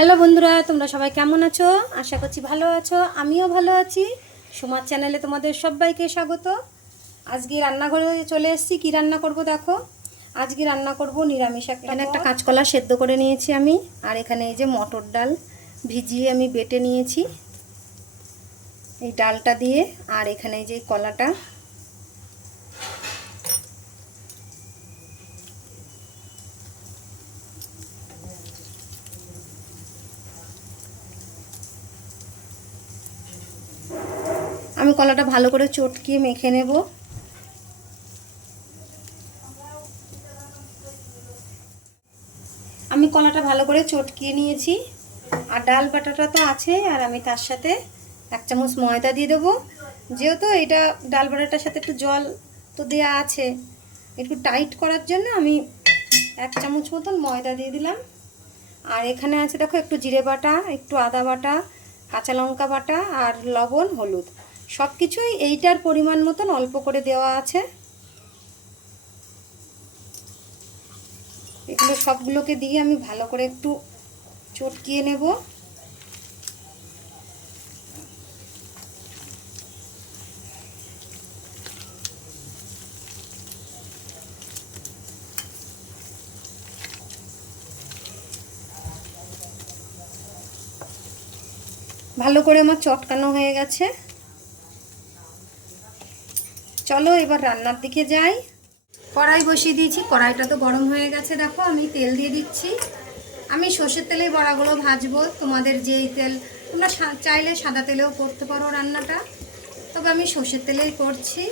Hello বন্ধুরা তোমরা সবাই কেমন আছো? আশা করছি ভালো আছো আমিও ভালো আছি। সোমার চ্যানেলে তোমাদের সবাইকে স্বাগত। আজকে রান্নাঘরে চলে এসেছি কী রান্না করব দেখো? আজকে রান্না করব নিরামিষ একটা এখানে একটা কাঁচকলা সেদ্ধ করে নিয়েছি আমি আর এখানে এই যে মটর ডাল ভিজিয়ে আমি বেটে নিয়েছি। এই ডালটা দিয়ে আর এখানে এই যে কলাটা আমি কলাটা ভালো করে চটকিয়ে মেখে নেব। আমি কলাটা ভালো করে চটকিয়ে নিয়েছি। আর ডাল বাটাটা তো আছে, আর আমি তার সাথে এক চামচ ময়দা দিয়ে দেবো। যেহেতু এটা ডাল বাটাটার সাথে একটু জল তো দেয়া আছে, একটু টাইট করার জন্য আমি এক চামচ মতন ময়দা দিয়ে দিলাম। আর এখানে আছে দেখো একটু জিরে বাটা, একটু আদা বাটা, কাঁচা লঙ্কা বাটা আর লবণ, হলুদ। সব কিছুই এইটার পরিমাণ মতন অল্প করে দেওয়া আছে। এগুলো সবগুলোকে দিয়ে আমি ভালো করে একটু চটকিয়ে নেব। ভালো করে আমার চটকানো হয়ে গেছে। চলো এবার রান্নার দিকে যাই। কড়াই বসিয়ে দিয়েছি, কড়াইটা তো গরম হয়ে গেছে, দেখো আমি তেল দিয়ে দিচ্ছি। আমি সর্ষের তেলেই বড়াগুলো ভাজবো, তোমাদের যেই তেল, তোমরা চাইলে সাদা তেলেও করতে পারো রান্নাটা। তবে আমি সর্ষের তেলেই করছি।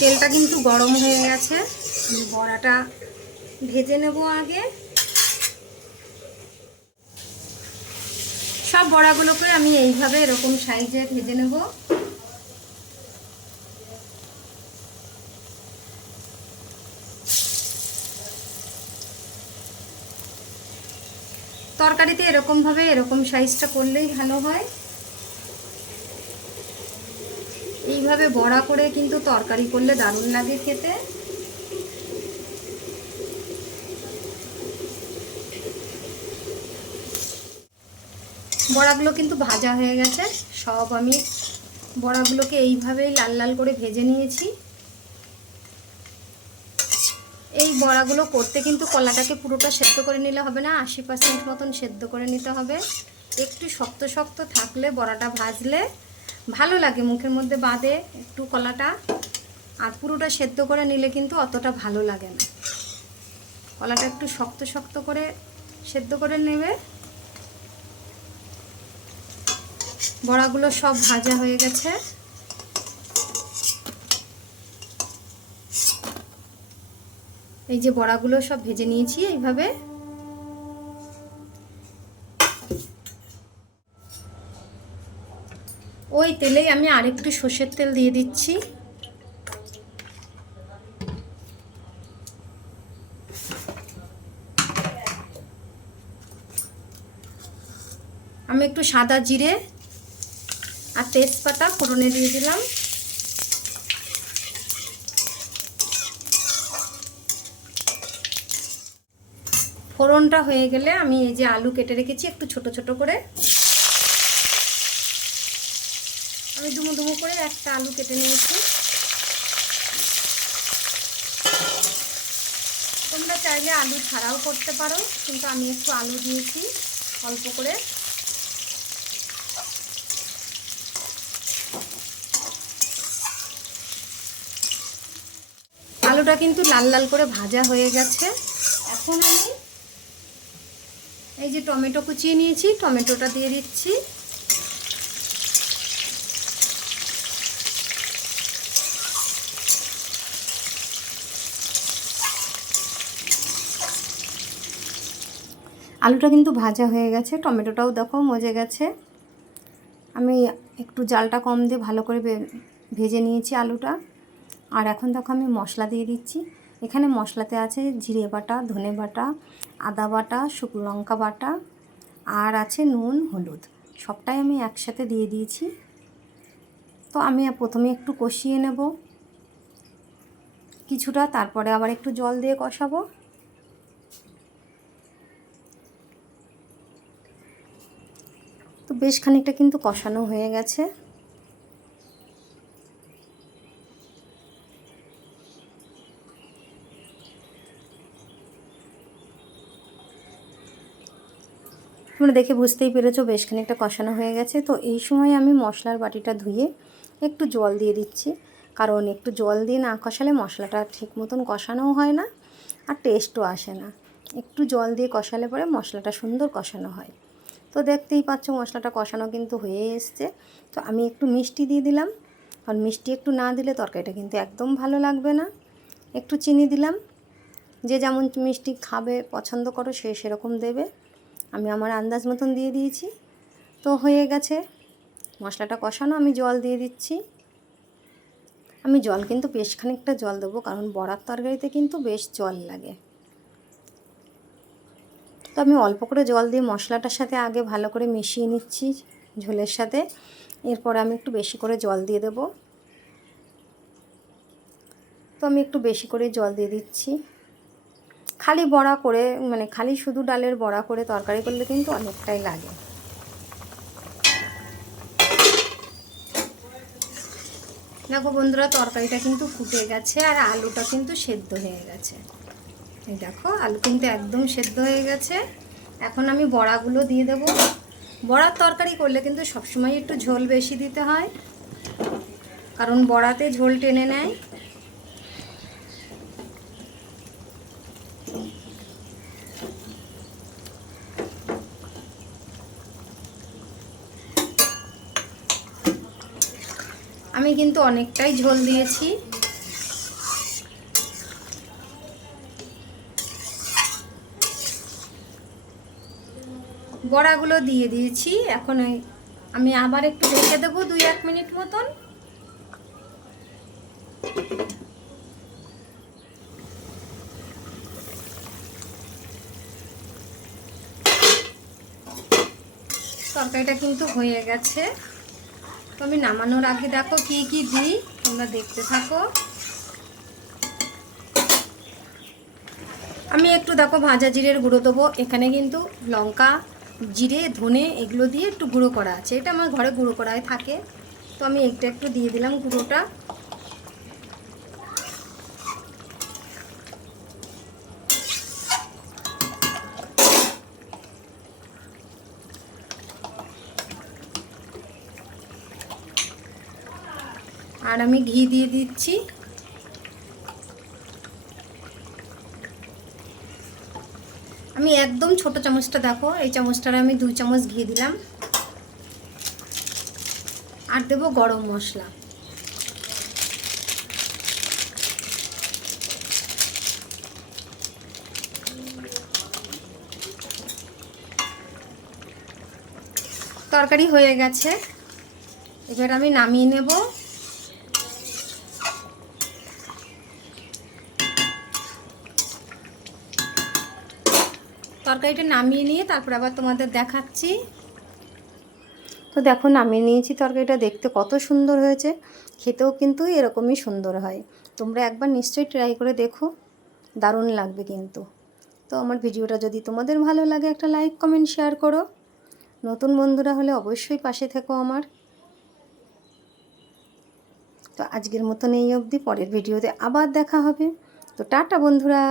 তেলটা কিন্তু গরম হয়ে গেছে, আমি বড়াটা ভেজে নেব আগে। সব বড়াগুলোকে আমি এইভাবে এরকম সাইজে ভেজে নেব। তরকারিতে এরকমভাবে এরকম সাইজটা করলেই ভালো হয়। এইভাবে বড়া করে কিন্তু তরকারি করলে দারুণ লাগে খেতে। বড়াগুলো কিন্তু ভাজা হয়ে গেছে, সব আমি বড়াগুলোকে এইভাবেই লাল লাল করে ভেজে নিয়েছি এই বড়াগুলো করতে কিন্তু কলাটাকে পুরোটা সেদ্ধ করে নিলে হবে না, আশি পার্সেন্ট মতন সেদ্ধ করে নিতে হবে। একটু শক্ত শক্ত থাকলে বড়াটা ভাজলে ভালো লাগে মুখের মধ্যে বাঁধে একটু কলাটা। আর পুরোটা সেদ্ধ করে নিলে কিন্তু অতটা ভালো লাগে না। কলাটা একটু শক্ত শক্ত করে সেদ্ধ করে নেবে। বড়াগুলো সব ভাজা হয়ে গেছে। এই যে বড়াগুলো সব ভেজে নিয়েছি এইভাবে। ওই তেলেই আমি আরেকটু সর্ষের তেল দিয়ে দিচ্ছি। আমি একটু সাদা জিরে আর তেজপাতা ফোড়নে দিয়ে দিলাম। ফোড়নটা হয়ে গেলে আমি এই যে আলু কেটে রেখেছি, একটু ছোট ছোট করে। আমি দুমো দুমো করে একটা আলু কেটে নিয়েছি। তোমরা চাইলে আলু ছাড়াও করতে পারো, কিন্তু আমি একটু আলু দিয়েছি অল্প করে। আলুটা কিন্তু লাল লাল করে ভাজা হয়ে গেছে। এখন আমি এই যে টমেটো কুচিয়ে নিয়েছি, টমেটোটা দিয়ে দিচ্ছি। আলুটা কিন্তু ভাজা হয়ে গেছে, টমেটোটাও দেখো মজে গেছে। আমি একটু জালটা কম দিয়ে ভালো করে ভেজে নিয়েছি আলুটা। আর এখন দেখো আমি মশলা দিয়ে দিচ্ছি। এখানে মশলাতে আছে জিরে বাটা, ধনে বাটা আদা বাটা, শুকনো লঙ্কা বাটা আর আছে নুন, হলুদ। সবটাই আমি একসাথে দিয়ে দিয়েছি। তো আমি প্রথমে একটু কষিয়ে নেব। কিছুটা, তারপরে আবার একটু জল দিয়ে কষাবো। তো বেশ খানিকটা কিন্তু কষানো হয়ে গেছে। তোমরা দেখে বুঝতেই পেরেছ, বেশ খানিকটা কষানো হয়ে গেছে। তো এই সময় আমি মশলার বাটিটা ধুয়ে একটু জল দিয়ে দিচ্ছি। কারণ একটু জল দিয়ে না কষালে মশলাটা ঠিক মতন কষানোও হয় না আর টেস্টও আসে না। একটু জল দিয়ে কষালে পরে মশলাটা সুন্দর কষানো হয়। তো দেখতেই পাচ্ছ মশলাটা কষানো কিন্তু হয়ে এসছে। তো আমি একটু মিষ্টি দিয়ে দিলাম। কারণ মিষ্টি একটু না দিলে তরকারিটা কিন্তু একদম ভালো লাগবে না। একটু চিনি দিলাম। যে যেমন মিষ্টি খাবে, পছন্দ করো সে সেরকম দেবে। আমি আমার আন্দাজ মতন দিয়ে দিয়েছি। তো হয়ে গেছে। মশলাটা কষানো, আমি জল দিয়ে দিচ্ছি। আমি জল কিন্তু বেশ খানিকটা জল দেবো, কারণ বড়ার তরকারিতে কিন্তু বেশ জল লাগে। তো আমি অল্প করে জল দিয়ে মশলাটার সাথে আগে ভালো করে মিশিয়ে নিচ্ছি ঝোলের সাথে। এরপর আমি একটু বেশি করে জল দিয়ে দেবো। তো আমি একটু বেশি করে জল দিয়ে দিচ্ছি। খালি বড়া করে মানে খালি শুধু ডালের বড়া করে তরকারি করলে কিন্তু অনেকটাই লাগে। দেখো বন্ধুরা, তরকারিটা কিন্তু ফুটে গেছে আর আলুটা কিন্তু সেদ্ধ হয়ে গেছে। দেখো, আলু কিন্তু একদম সেদ্ধ হয়ে গেছে। এখন আমি বড়াগুলো দিয়ে দেব। বড়ার তরকারি করলে কিন্তু সবসময় একটু ঝোল বেশি দিতে হয়, কারণ বড়াতে ঝোল টেনে নেয়। আমি কিন্তু অনেকটাই ঝোল দিয়েছি। বড়াগুলো দিয়ে দিয়েছি। এখন আমি আবার একটু রেখে দেবো দুই এক মিনিট মতন। তরকারিটা কিন্তু হয়ে গেছে। তো আমি নামানোর আগে দেখো কি কি দিই, তোমরা দেখতে থাকো। আমি একটু দেখো ভাজা জিরের গুঁড়ো দেবো। এখানে কিন্তু লঙ্কা, জিরে, ধনে এগুলো দিয়ে একটু গুঁড়ো করা আছে। এটা আমার ঘরে গুঁড়ো করাই থাকে। তো আমি একটু একটু দিয়ে দিলাম গুঁড়োটা। আর আমি ঘি দিয়ে দিচ্ছি। আমি একদম ছোট চামচটা দেখো, এই চামচটার আমি দুই চামচ ঘি দিলাম। আর দেবো গরম মশলা। তরকারি হয়ে গেছে। এবার আমি নামিয়ে নেব। তরকারিটা নামিয়ে নিয়ে তারপর আবার তোমাদের দেখাচ্ছি। তো দেখো, নামিয়ে নিয়েছি তরকারিটা, দেখতে কত সুন্দর হয়েছে। খেতেও কিন্তু এরকমই সুন্দর হয়। তোমরা একবার নিশ্চয়ই ট্রাই করে দেখো, দারুণ লাগবে কিন্তু। তো আমার ভিডিওটা যদি তোমাদের ভালো লাগে, একটা লাইক কমেন্ট শেয়ার করো। নতুন বন্ধুরা হলে অবশ্যই পাশে থেকো আমার। তো আজকের মতন এই অবধি, পরের ভিডিওতে আবার দেখা হবে। তো টাটা বন্ধুরা!